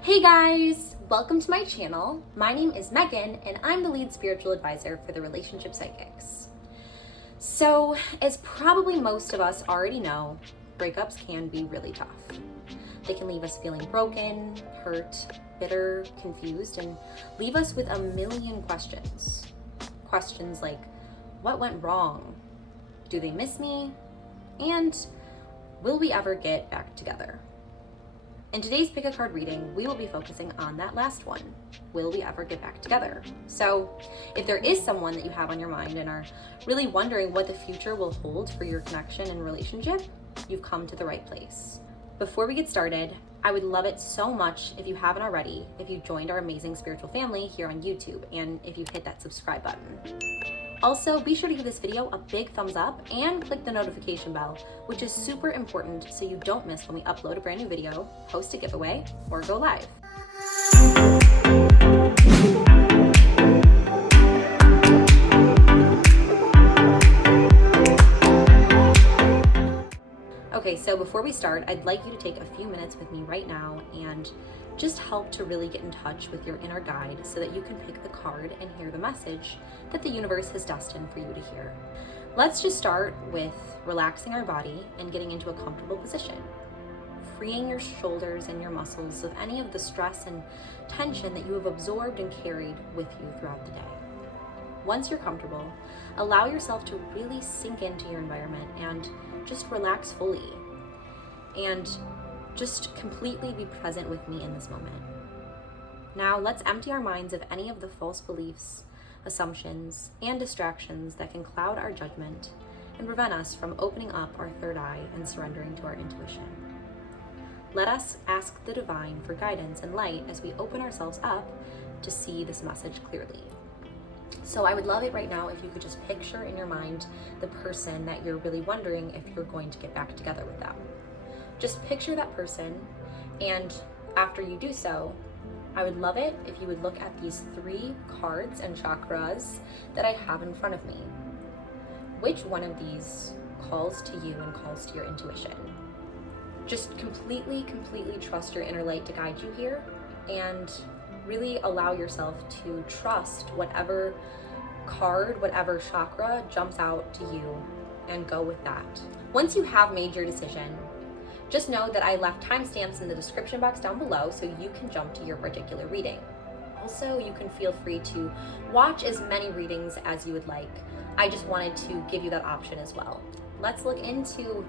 Hey guys, welcome to my channel. My name is Megan and I'm the lead spiritual advisor for the Relationship Psychics. So, as probably most of us already know, breakups can be really tough. They can leave us feeling broken, hurt, bitter, confused, and leave us with a million questions. Questions like, what went wrong? Do they miss me? And will we ever get back together? In today's Pick a Card reading, we will be focusing on that last one. Will we ever get back together? So if there is someone that you have on your mind and are really wondering what the future will hold for your connection and relationship, you've come to the right place. Before we get started, I would love it so much if you haven't already, if you joined our amazing spiritual family here on YouTube and if you hit that subscribe button. Also, be sure to give this video a big thumbs up and click the notification bell, which is super important so you don't miss when we upload a brand new video, host a giveaway, or go live. Okay, so before we start, I'd like you to take a few minutes with me right now and just help to really get in touch with your inner guide so that you can pick the card and hear the message that the universe has destined for you to hear. Let's just start with relaxing our body and getting into a comfortable position, freeing your shoulders and your muscles of any of the stress and tension that you have absorbed and carried with you throughout the day. Once you're comfortable, allow yourself to really sink into your environment and just relax fully and just completely be present with me in this moment. Now let's empty our minds of any of the false beliefs, assumptions, and distractions that can cloud our judgment and prevent us from opening up our third eye and surrendering to our intuition. Let us ask the divine for guidance and light as we open ourselves up to see this message clearly. So I would love it right now if you could just picture in your mind the person that you're really wondering if you're going to get back together with them. Just picture that person, and after you do so, I would love it if you would look at these 3 cards and chakras that I have in front of me. Which one of these calls to you and calls to your intuition? Just completely trust your inner light to guide you here, and really allow yourself to trust whatever card, whatever chakra jumps out to you, and go with that. Once you have made your decision, just know that I left timestamps in the description box down below so you can jump to your particular reading. Also, you can feel free to watch as many readings as you would like. I just wanted to give you that option as well. Let's look into,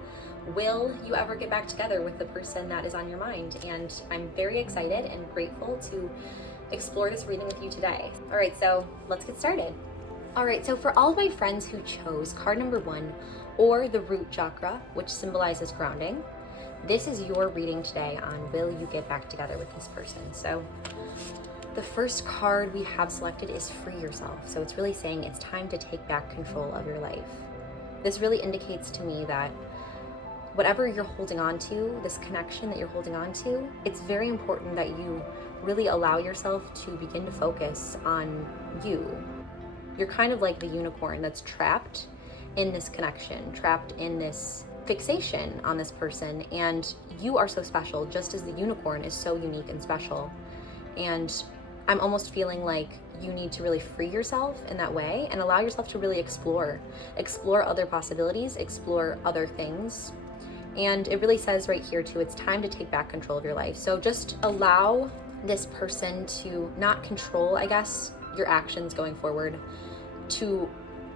will you ever get back together with the person that is on your mind? And I'm very excited and grateful to explore this reading with you today. All right, so let's get started. All right, so for all of my friends who chose card number 1 or the root chakra, which symbolizes grounding, this is your reading today on will you get back together with this person. So the first card we have selected is free yourself. So it's really saying it's time to take back control of your life. This really indicates to me that whatever you're holding on to, this connection that you're holding on to, it's very important that you really allow yourself to begin to focus on you. You're kind of like the unicorn that's trapped in this connection, trapped in this fixation on this person, and you are so special, just as the unicorn is so unique and special. And I'm almost feeling like you need to really free yourself in that way and allow yourself to really explore other possibilities, explore other things. And it really says right here too, it's time to take back control of your life. So just allow this person to not control, I guess, your actions going forward, to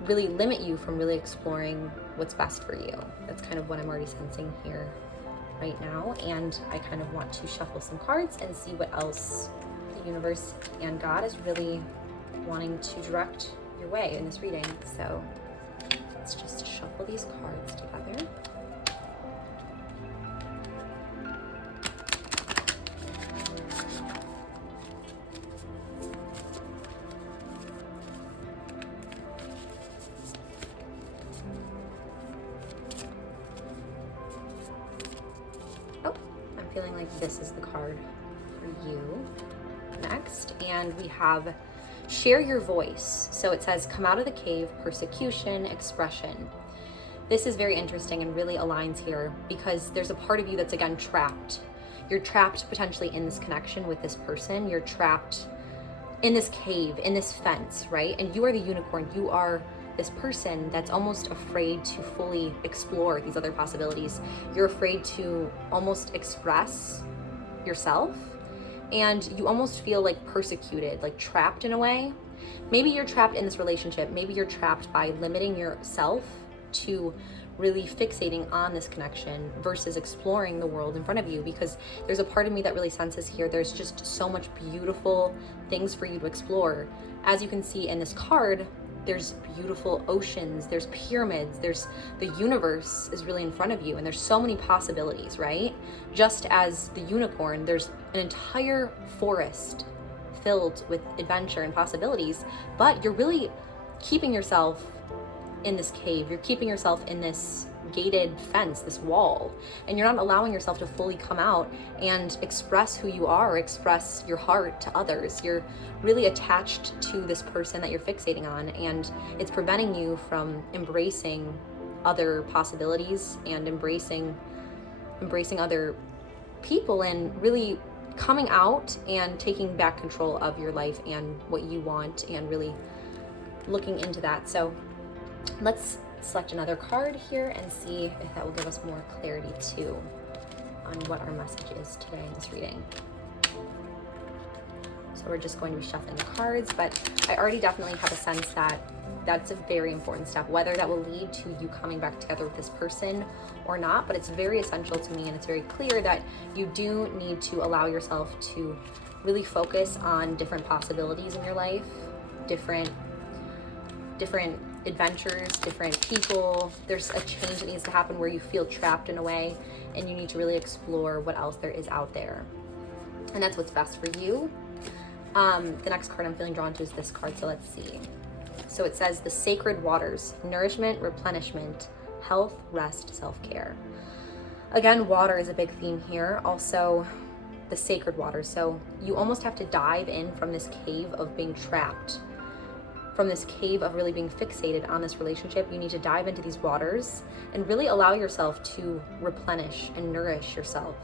really limit you from really exploring what's best for you. That's kind of what I'm already sensing here right now. And I kind of want to shuffle some cards and see what else the universe and God is really wanting to direct your way in this reading. So let's just shuffle these cards together. Feeling like this is the card for you next. And we have share your voice. So it says come out of the cave, persecution, expression. This is very interesting and really aligns here because there's a part of you that's again trapped. You're trapped potentially in this connection with this person. You're trapped in this cave, in this fence, right? And you are the unicorn. You are this person that's almost afraid to fully explore these other possibilities. You're afraid to almost express yourself, and you almost feel like persecuted, like trapped in a way. Maybe you're trapped in this relationship. Maybe you're trapped by limiting yourself to really fixating on this connection versus exploring the world in front of you, because there's a part of me that really senses here there's just so much beautiful things for you to explore. As you can see in this card, there's beautiful oceans, there's pyramids, there's the universe is really in front of you, and there's so many possibilities, right? Just as the unicorn, there's an entire forest filled with adventure and possibilities, but you're really keeping yourself in this cave. You're keeping yourself in this gated fence, this wall, and you're not allowing yourself to fully come out and express who you are, express your heart to others. You're really attached to this person that you're fixating on, and it's preventing you from embracing other possibilities and embracing other people, and really coming out and taking back control of your life and what you want, and really looking into that. So let's select another card here and see if that will give us more clarity too on what our message is today in this reading. So we're just going to be shuffling the cards, but I already definitely have a sense that that's a very important step, whether that will lead to you coming back together with this person or not, but it's very essential to me, and it's very clear that you do need to allow yourself to really focus on different possibilities in your life, different adventures, different people. There's a change that needs to happen where you feel trapped in a way, and you need to really explore what else there is out there. And that's what's best for you. The next card I'm feeling drawn to is this card, so let's see. So it says the sacred waters, nourishment, replenishment, health, rest, self-care. Again, water is a big theme here. Also, the sacred waters. So you almost have to dive in from this cave of being trapped, from this cave of really being fixated on this relationship. You need to dive into these waters and really allow yourself to replenish and nourish yourself,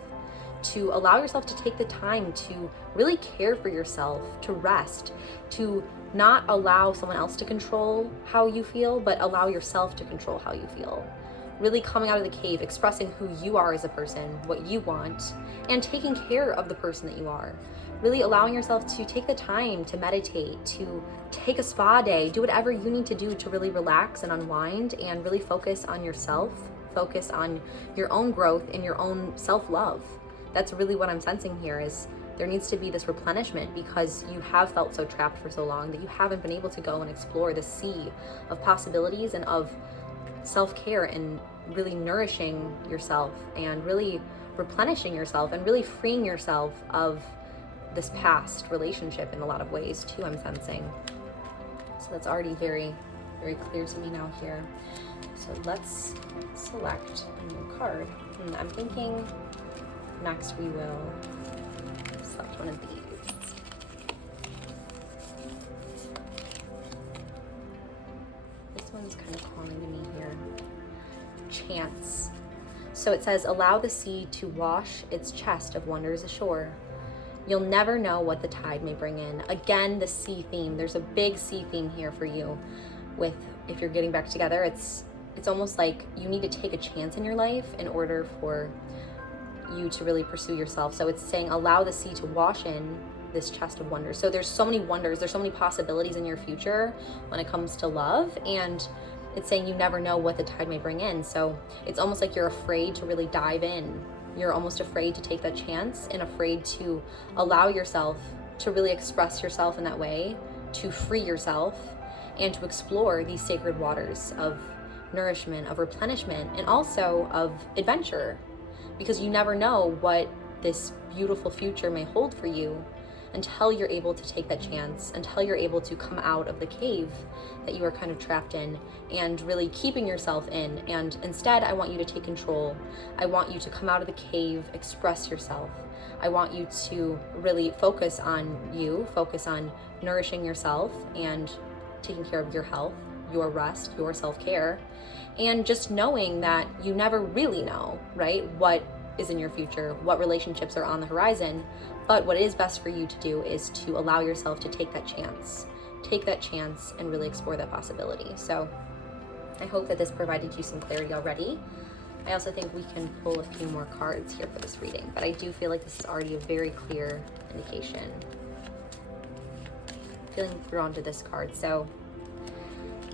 to allow yourself to take the time to really care for yourself, to rest, to not allow someone else to control how you feel, but allow yourself to control how you feel. Really coming out of the cave, expressing who you are as a person, what you want, and taking care of the person that you are. Really allowing yourself to take the time to meditate, to take a spa day, do whatever you need to do to really relax and unwind, and really focus on yourself, focus on your own growth and your own self-love. That's really what I'm sensing here, is there needs to be this replenishment, because you have felt so trapped for so long that you haven't been able to go and explore the sea of possibilities and of self-care, and really nourishing yourself and really replenishing yourself and really freeing yourself of this past relationship in a lot of ways too, I'm sensing. So that's already very, very clear to me now here. So let's select a new card. I'm thinking next we will select one of these. This one's kind of calling to me here. Chance. So it says, allow the sea to wash its chest of wonders ashore. You'll never know what the tide may bring in. Again, the sea theme. There's a big sea theme here for you. With, if you're getting back together, it's almost like you need to take a chance in your life in order for you to really pursue yourself. So it's saying, allow the sea to wash in this chest of wonders. So there's so many wonders, there's so many possibilities in your future when it comes to love, and it's saying you never know what the tide may bring in. So it's almost like you're afraid to really dive in. You're almost afraid to take that chance, and afraid to allow yourself to really express yourself in that way, to free yourself, and to explore these sacred waters of nourishment, of replenishment, and also of adventure. Because you never know what this beautiful future may hold for you until you're able to take that chance, until you're able to come out of the cave that you are kind of trapped in and really keeping yourself in. And instead, I want you to take control. I want you to come out of the cave, express yourself. I want you to really focus on you, focus on nourishing yourself and taking care of your health, your rest, your self-care, and just knowing that you never really know, right, what is in your future, what relationships are on the horizon. But what is best for you to do is to allow yourself to take that chance and really explore that possibility. So I hope that this provided you some clarity already. I also think we can pull a few more cards here for this reading, but I do feel like this is already a very clear indication. Feeling drawn to this card. So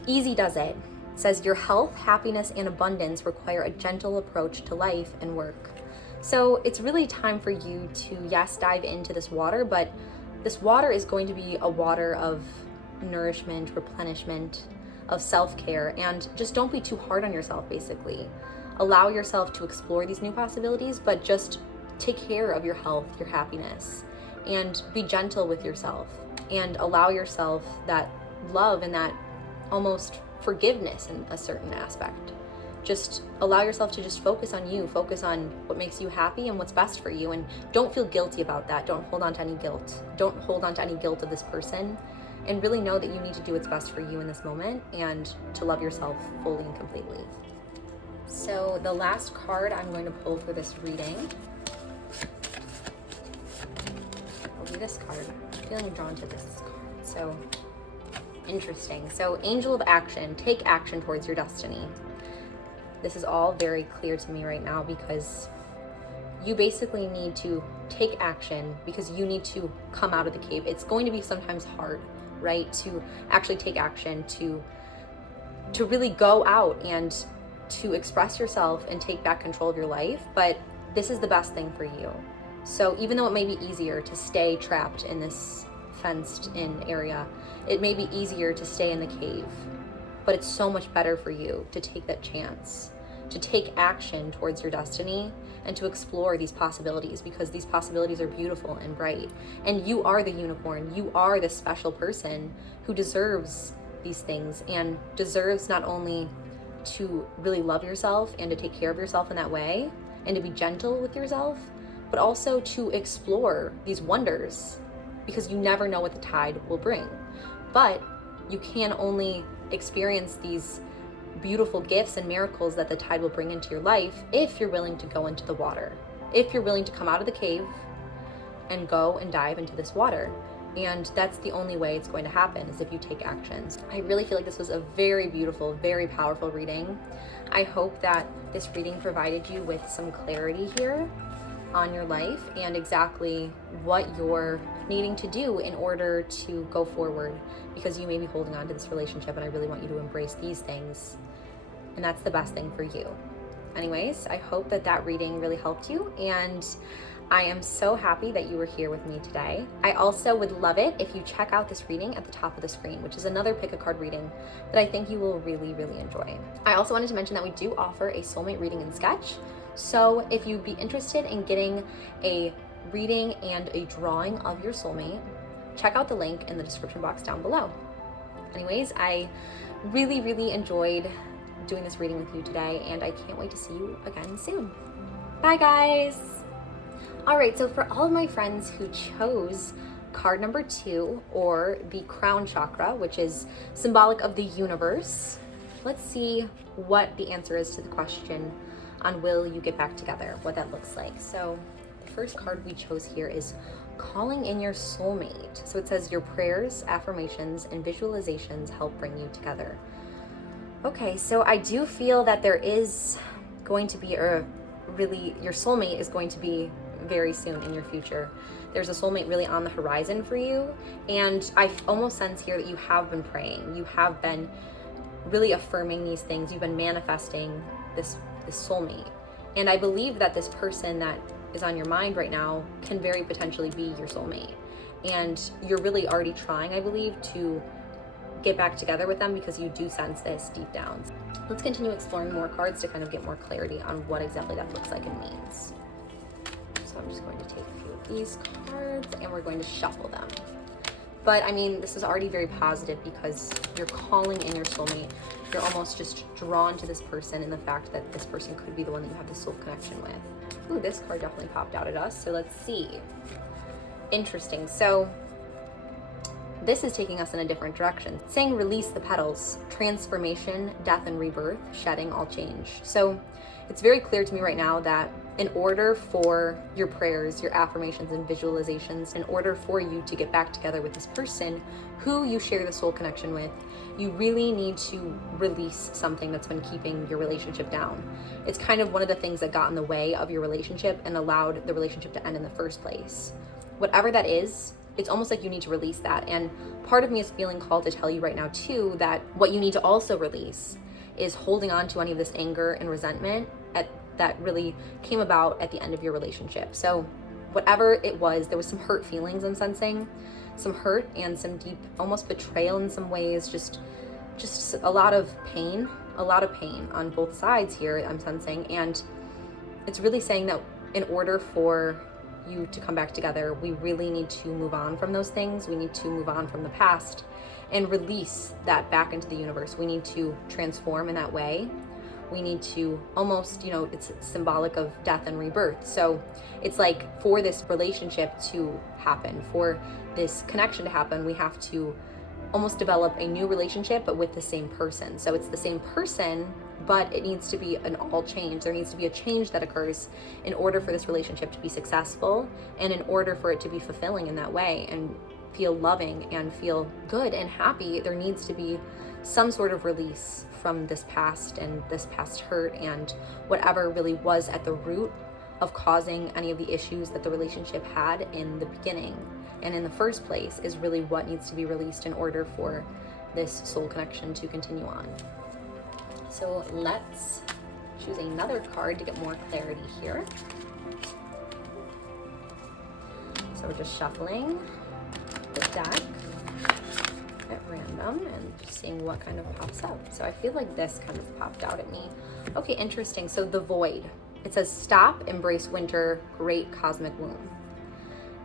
easy does it. It says your health, happiness, and abundance require a gentle approach to life and work. So it's really time for you to, yes, dive into this water, but this water is going to be a water of nourishment, replenishment, of self-care, and just don't be too hard on yourself, basically. Allow yourself to explore these new possibilities, but just take care of your health, your happiness, and be gentle with yourself, and allow yourself that love and that almost forgiveness in a certain aspect. Just allow yourself to just focus on you, focus on what makes you happy and what's best for you, and don't feel guilty about that. Don't hold on to any guilt. Don't hold on to any guilt of this person, and really know that you need to do what's best for you in this moment and to love yourself fully and completely. So the last card I'm going to pull for this reading will be this card. I'm feeling drawn to this card. So interesting. So Angel of Action, take action towards your destiny. This is all very clear to me right now because you basically need to take action because you need to come out of the cave. It's going to be sometimes hard, right? To actually take action, to really go out and to express yourself and take back control of your life. But this is the best thing for you. So even though it may be easier to stay trapped in this fenced in area, it may be easier to stay in the cave, but it's so much better for you to take that chance, to take action towards your destiny and to explore these possibilities, because these possibilities are beautiful and bright. And you are the unicorn. You are the special person who deserves these things and deserves not only to really love yourself and to take care of yourself in that way and to be gentle with yourself, but also to explore these wonders, because you never know what the tide will bring. But you can only experience these beautiful gifts and miracles that the tide will bring into your life if you're willing to go into the water, if you're willing to come out of the cave and go and dive into this water. And that's the only way it's going to happen, is if you take actions. I really feel like this was a very beautiful, very powerful reading. I hope that this reading provided you with some clarity here on your life and exactly what you're needing to do in order to go forward, because you may be holding on to this relationship, and I really want you to embrace these things, and that's the best thing for you. Anyways, I hope that that reading really helped you, and I am so happy that you were here with me today. I also would love it if you check out this reading at the top of the screen, which is another pick a card reading that I think you will really, really enjoy. I also wanted to mention that we do offer a soulmate reading and sketch. So if you'd be interested in getting a reading and a drawing of your soulmate, check out the link in the description box down below. Anyways, I really, really enjoyed doing this reading with you today, and I can't wait to see you again soon. Bye, guys. All right, so for all of my friends who chose card number 2, or the crown chakra, which is symbolic of the universe, let's see what the answer is to the question on will you get back together, what that looks like. So the first card we chose here is calling in your soulmate. So it says your prayers, affirmations, and visualizations help bring you together. Okay, so I do feel that there is going to be your soulmate is going to be very soon in your future. There's a soulmate really on the horizon for you, and I almost sense here that you have been praying, you have been really affirming these things, you've been manifesting this soulmate. And I believe that this person that is on your mind right now can very potentially be your soulmate, and you're really already trying, I believe, to get back together with them because you do sense this deep down. Let's continue exploring more cards to kind of get more clarity on what exactly that looks like and means. So I'm just going to take a few of these cards and we're going to shuffle them. But I mean, this is already very positive because you're calling in your soulmate. You're almost just drawn to this person, and the fact that this person could be the one that you have the soul connection with. Ooh, this card definitely popped out at us. So let's see. Interesting. So this is taking us in a different direction. It's saying release the petals, transformation, death and rebirth, shedding all change. So it's very clear to me right now that in order for your prayers, your affirmations and visualizations, in order for you to get back together with this person who you share the soul connection with, you really need to release something that's been keeping your relationship down. It's kind of one of the things that got in the way of your relationship and allowed the relationship to end in the first place. Whatever that is, it's almost like you need to release that. And part of me is feeling called to tell you right now too, that what you need to also release is holding on to any of this anger and resentment that really came about at the end of your relationship. So whatever it was, there was some hurt feelings I'm sensing, some hurt and some deep, almost betrayal in some ways, just a lot of pain on both sides here I'm sensing. And it's really saying that in order for you to come back together, we really need to move on from those things. We need to move on from the past and release that back into the universe. We need to transform in that way. We need to almost, it's symbolic of death and rebirth. So it's like, for this relationship to happen, for this connection to happen, we have to almost develop a new relationship, but with the same person. So it's the same person, but it needs to be an all change. There needs to be a change that occurs in order for this relationship to be successful and in order for it to be fulfilling in that way and feel loving and feel good and happy. There needs to be some sort of release from this past and this past hurt and whatever really was at the root of causing any of the issues that the relationship had in the beginning and in the first place is really what needs to be released in order for this soul connection to continue on. So let's choose another card to get more clarity here. So we're just shuffling the deck at random and just seeing what kind of pops up. So I feel like this kind of popped out at me. Okay, interesting. So the void. It says, stop, embrace winter, great cosmic womb.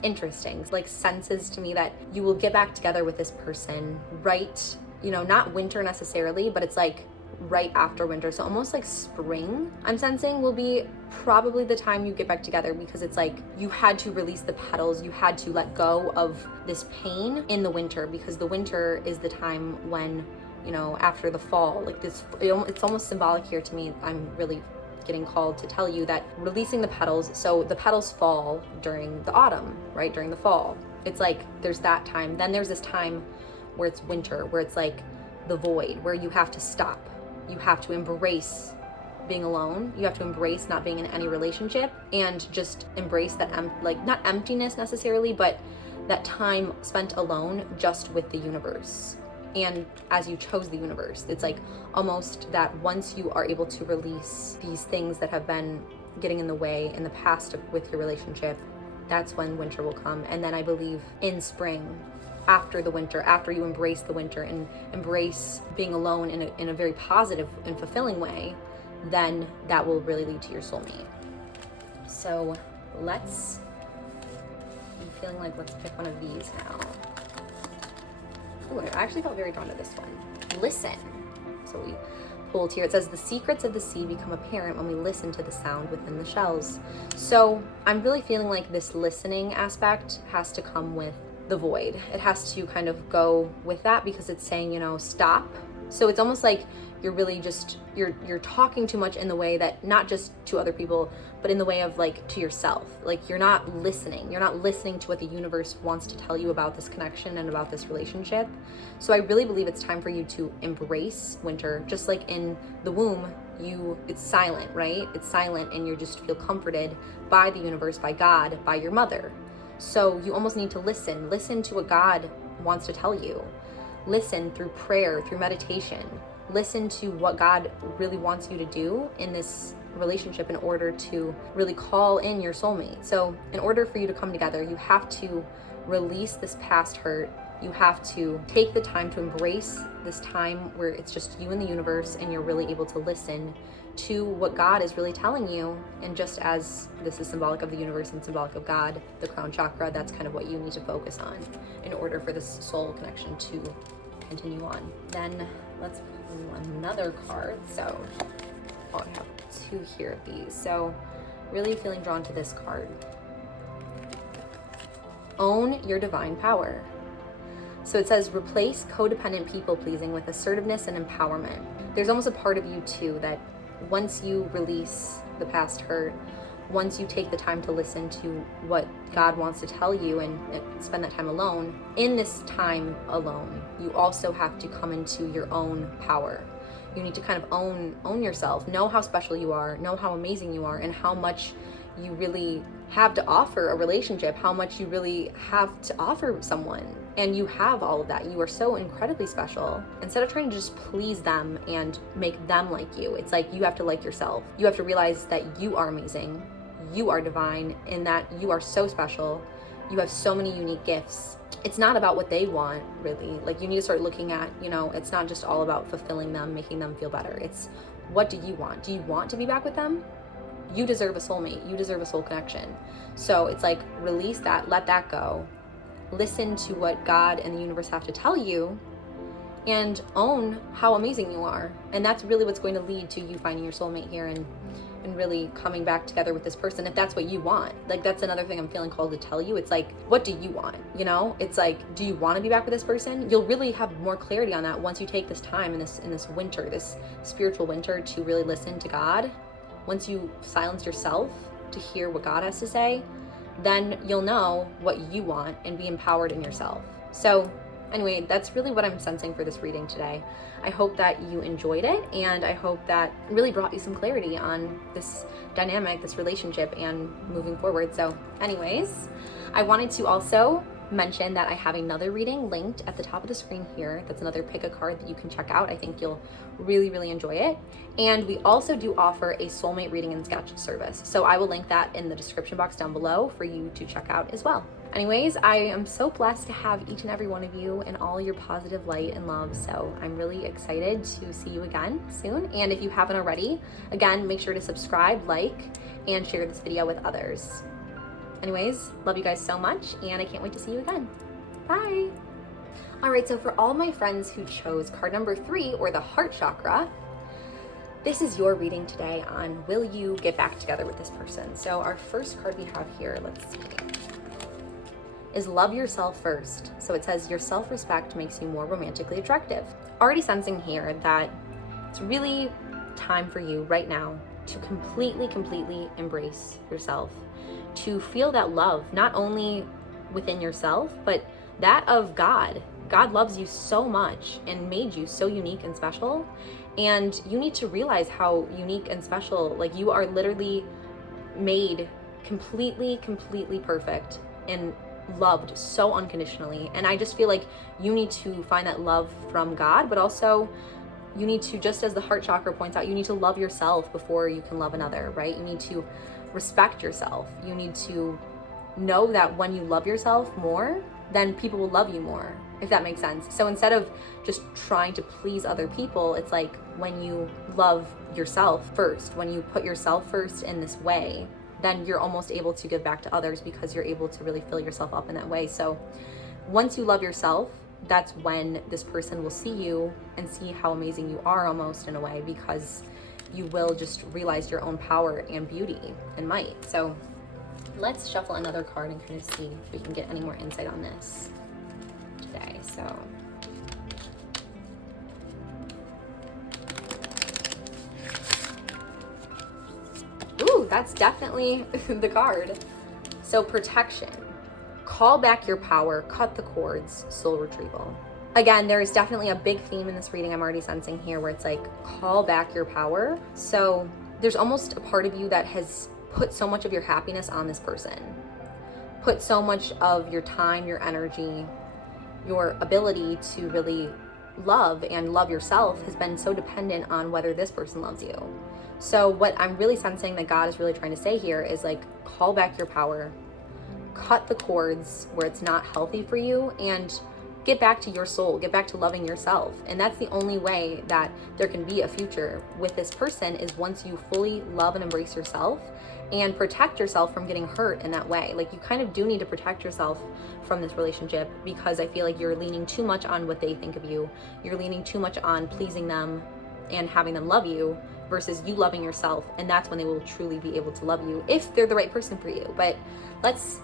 Interesting. It's like senses to me that you will get back together with this person right, not winter necessarily, but it's like right after winter. So almost like spring, I'm sensing, will be probably the time you get back together, because it's like you had to release the petals, you had to let go of this pain in the winter, because the winter is the time when, after the fall, like this, it's almost symbolic here to me. I'm really getting called to tell you that releasing the petals, so the petals fall during the autumn, right? During the fall. It's like there's that time. Then there's this time where it's winter, where it's like the void, where you have to stop. You have to embrace being alone. You have to embrace not being in any relationship and just embrace that, not emptiness necessarily, but that time spent alone just with the universe. And as you chose the universe, it's like almost that once you are able to release these things that have been getting in the way in the past with your relationship, that's when winter will come. And then I believe in spring, after the winter, after you embrace the winter and embrace being alone in a very positive and fulfilling way, then that will really lead to your soulmate. So I'm feeling like let's pick one of these now. Ooh, I actually felt very drawn to this one. Listen. So we pulled here. It says, the secrets of the sea become apparent when we listen to the sound within the shells. So I'm really feeling like this listening aspect has to come with the void. It has to kind of go with that, because it's saying, stop. So it's almost like you're really just, you're talking too much in the way that, not just to other people, but in the way of like to yourself. Like you're not listening to what the universe wants to tell you about this connection and about this relationship. So I really believe it's time for you to embrace winter. Just like in the womb, it's silent, right? It's silent, and you just feel comforted by the universe, by God, by your mother. So you almost need to listen to what God wants to tell you. Listen through prayer, through meditation. Listen to what God really wants you to do in this relationship in order to really call in your soulmate. So in order for you to come together, you have to release this past hurt. You have to take the time to embrace this time where it's just you and the universe, and you're really able to listen to what God is really telling you. And just as this is symbolic of the universe and symbolic of God, the crown chakra, that's kind of what you need to focus on in order for this soul connection to continue on. Then let's pull another card. So I have two here of these. So really feeling drawn to this card. Own your divine power. So it says, replace codependent people pleasing with assertiveness and empowerment. There's almost a part of you too that once you release the past hurt, once you take the time to listen to what God wants to tell you and spend that time alone, in this time alone, you also have to come into your own power. You need to kind of own yourself, know how special you are, know how amazing you are, and how much you really have to offer a relationship, how much you really have to offer someone. And you have all of that. You are so incredibly special. Instead of trying to just please them and make them like you, it's like you have to like yourself. You have to realize that you are amazing, you are divine, and that you are so special. You have so many unique gifts. It's not about what they want, really. Like, you need to start looking at, it's not just all about fulfilling them, making them feel better. It's, what do you want? Do you want to be back with them? You deserve a soulmate. You deserve a soul connection. So it's like, release that, let that go. Listen to what God and the universe have to tell you, and own how amazing you are. And that's really what's going to lead to you finding your soulmate here and really coming back together with this person, if that's what you want. Like, that's another thing I'm feeling called to tell you. It's like, what do you want? It's like, do you want to be back with this person? You'll really have more clarity on that once you take this time in this winter, this spiritual winter, to really listen to God. Once you silence yourself to hear what God has to say, then you'll know what you want and be empowered in yourself. So anyway, that's really what I'm sensing for this reading today. I hope that you enjoyed it, and I hope that really brought you some clarity on this dynamic, this relationship, and moving forward. So anyways, I wanted to also mention that I have another reading linked at the top of the screen here. That's another pick a card that you can check out. I think you'll really, really enjoy it. And we also do offer a soulmate reading and sketch service. So I will link that in the description box down below for you to check out as well. Anyways, I am so blessed to have each and every one of you and all your positive light and love. So I'm really excited to see you again soon. And if you haven't already, again, make sure to subscribe, like, and share this video with others. Anyways, love you guys so much, and I can't wait to see you again. Bye. All right, so for all my friends who chose card number 3, or the heart chakra, this is your reading today on, will you get back together with this person? So our first card we have here, let's see, is love yourself first. So it says your self-respect makes you more romantically attractive. Already sensing here that it's really time for you right now to completely embrace yourself, to feel that love, not only within yourself, but that of God. God loves you so much and made you so unique and special. And you need to realize how unique and special, like, you are literally made completely perfect and loved so unconditionally. And I just feel like you need to find that love from God, but also you need to, just as the heart chakra points out, you need to love yourself before you can love another, right? You need to respect yourself. You need to know that when you love yourself more, then people will love you more, if that makes sense. So instead of just trying to please other people, it's like when you love yourself first, when you put yourself first in this way, then you're almost able to give back to others because you're able to really fill yourself up in that way. So once you love yourself, that's when this person will see you and see how amazing you are, almost in a way, because you will just realize your own power and beauty and might. So let's shuffle another card and kind of see if we can get any more insight on this today. So ooh, that's definitely the card. So protection, call back your power, cut the cords, soul retrieval. Again, there is definitely a big theme in this reading I'm already sensing here, where it's like, call back your power. So there's almost a part of you that has put so much of your happiness on this person, put so much of your time, your energy, your ability to really love and love yourself has been so dependent on whether this person loves you. So what I'm really sensing that God is really trying to say here is, like, call back your power, cut the cords where it's not healthy for you, and get back to your soul, get back to loving yourself. And that's the only way that there can be a future with this person, is once you fully love and embrace yourself and protect yourself from getting hurt in that way. Like, you kind of do need to protect yourself from this relationship, because I feel like you're leaning too much on what they think of you. You're leaning too much on pleasing them and having them love you versus you loving yourself. And that's when they will truly be able to love you, if they're the right person for you. But let's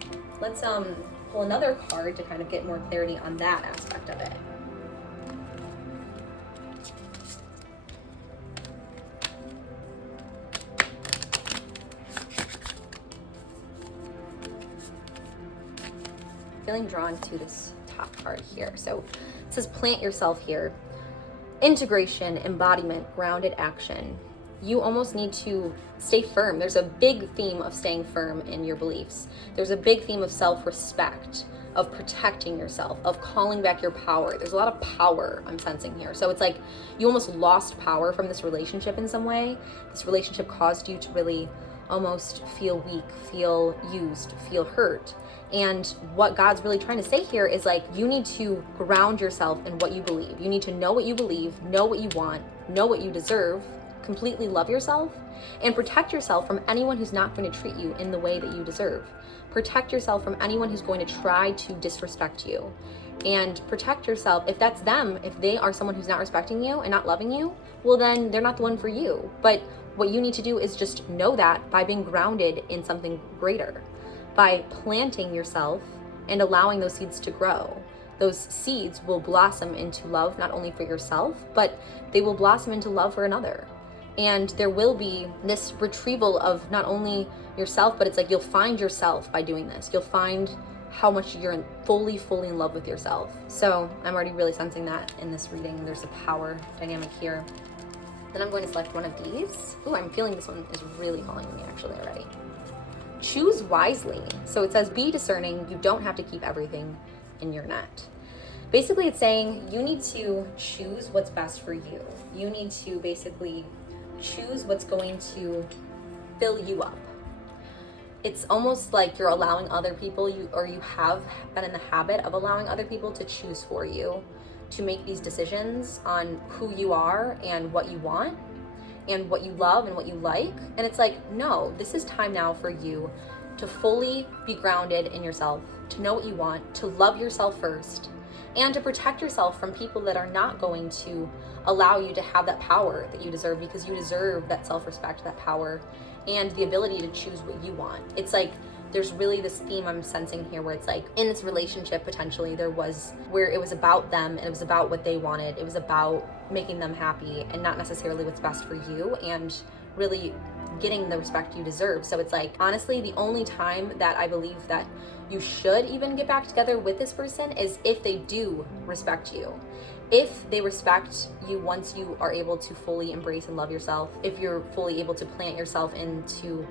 pull another card to kind of get more clarity on that aspect of it. feeling drawn to this top card here. So it says plant yourself here. Integration, embodiment, grounded action. You almost need to stay firm. There's a big theme of staying firm in your beliefs. There's a big theme of self-respect, of protecting yourself, of calling back your power. There's a lot of power I'm sensing here. So it's like you almost lost power from this relationship in some way. This relationship caused you to really almost feel weak, feel used, feel hurt. And what God's really trying to say here is like, you need to ground yourself in what you believe. You need to know what you believe, know what you want, know what you deserve, completely love yourself, and protect yourself from anyone who's not going to treat you in the way that you deserve. Protect yourself from anyone who's going to try to disrespect you. And protect yourself, if that's them, if they are someone who's not respecting you and not loving you, well then they're not the one for you. But what you need to do is just know that by being grounded in something greater, by planting yourself and allowing those seeds to grow. Those seeds will blossom into love, not only for yourself, but they will blossom into love for another. And there will be this retrieval of not only yourself, but it's like you'll find yourself by doing this. You'll find how much you're fully in love with yourself. So I'm already really sensing that in this reading. There's a power dynamic here. Then I'm going to select one of these. Ooh, I'm feeling this one is really calling me actually already. Choose wisely. So it says, be discerning. You don't have to keep everything in your net. Basically, it's saying you need to choose what's best for you. You need to basically choose what's going to fill you up. It's almost like you're allowing other people, you have been in the habit of allowing other people to choose for you, to make these decisions on who you are and what you want and what you love and what you like. And it's like, no, this is time now for you to fully be grounded in yourself, to know what you want, to love yourself first, and to protect yourself from people that are not going to allow you to have that power that you deserve, because you deserve that self-respect, that power, and the ability to choose what you want. It's like there's really this theme I'm sensing here where it's like in this relationship potentially there was where it was about them and it was about what they wanted. It was about making them happy and not necessarily what's best for you and really getting the respect you deserve. So it's like, honestly, the only time that I believe that you should even get back together with this person is if they do respect you. If they respect you once you are able to fully embrace and love yourself, if you're fully able to plant yourself into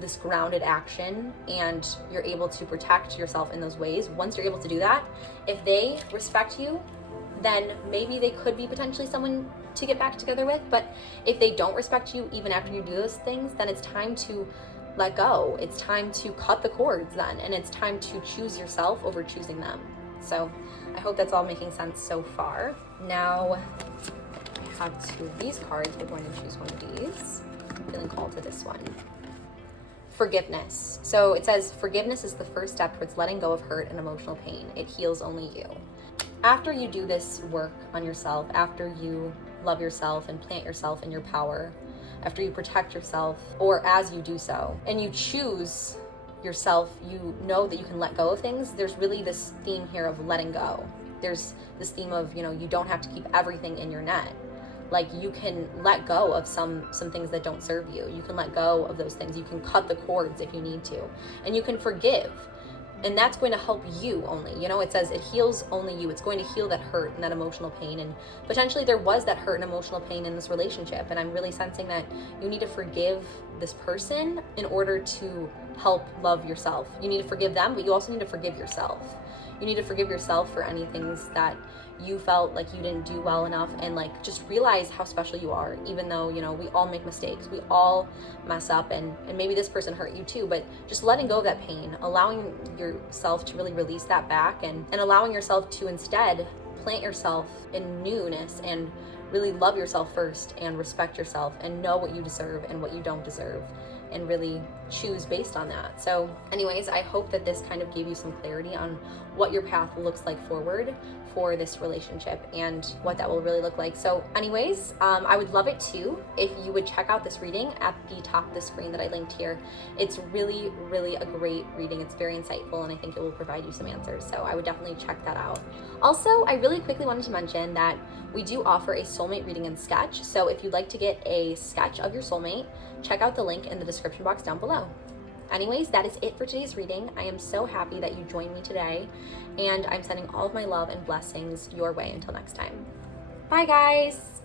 this grounded action and you're able to protect yourself in those ways, once you're able to do that, if they respect you, then maybe they could be potentially someone to get back together with. But if they don't respect you even after you do those things, then it's time to let go. It's time to cut the cords then, and it's time to choose yourself over choosing them. So I hope that's all making sense so far. Now I have two of these cards. We're going to choose one of these. I'm feeling called to this one. Forgiveness. So it says, forgiveness is the first step towards letting go of hurt and emotional pain. It heals only you. After you do this work on yourself, after you love yourself and plant yourself in your power, after you protect yourself, or as you do so, and you choose yourself, you know that you can let go of things. There's really this theme here of letting go. There's this theme of, you don't have to keep everything in your net. Like, you can let go of some things that don't serve you. You can let go of those things. You can cut the cords if you need to, and you can forgive. And that's going to help you only. It says it heals only you. It's going to heal that hurt and that emotional pain. And potentially there was that hurt and emotional pain in this relationship. And I'm really sensing that you need to forgive this person in order to help love yourself. You need to forgive them, but you also need to forgive yourself. You need to forgive yourself for any things that you felt like you didn't do well enough, and like just realize how special you are, even though, we all make mistakes, we all mess up, and maybe this person hurt you too, but just letting go of that pain, allowing yourself to really release that back, and allowing yourself to instead plant yourself in newness and really love yourself first and respect yourself and know what you deserve and what you don't deserve, and really choose based on that. So anyways, I hope that this kind of gave you some clarity on what your path looks like forward for this relationship and what that will really look like. So anyways, I would love it too if you would check out this reading at the top of the screen that I linked here. It's really, really a great reading. It's very insightful, and I think it will provide you some answers. So I would definitely check that out. Also, I really quickly wanted to mention that we do offer a soulmate reading and sketch. So if you'd like to get a sketch of your soulmate, check out the link in the description box down below. Anyways, that is it for today's reading. I am so happy that you joined me today, and I'm sending all of my love and blessings your way until next time. Bye, guys.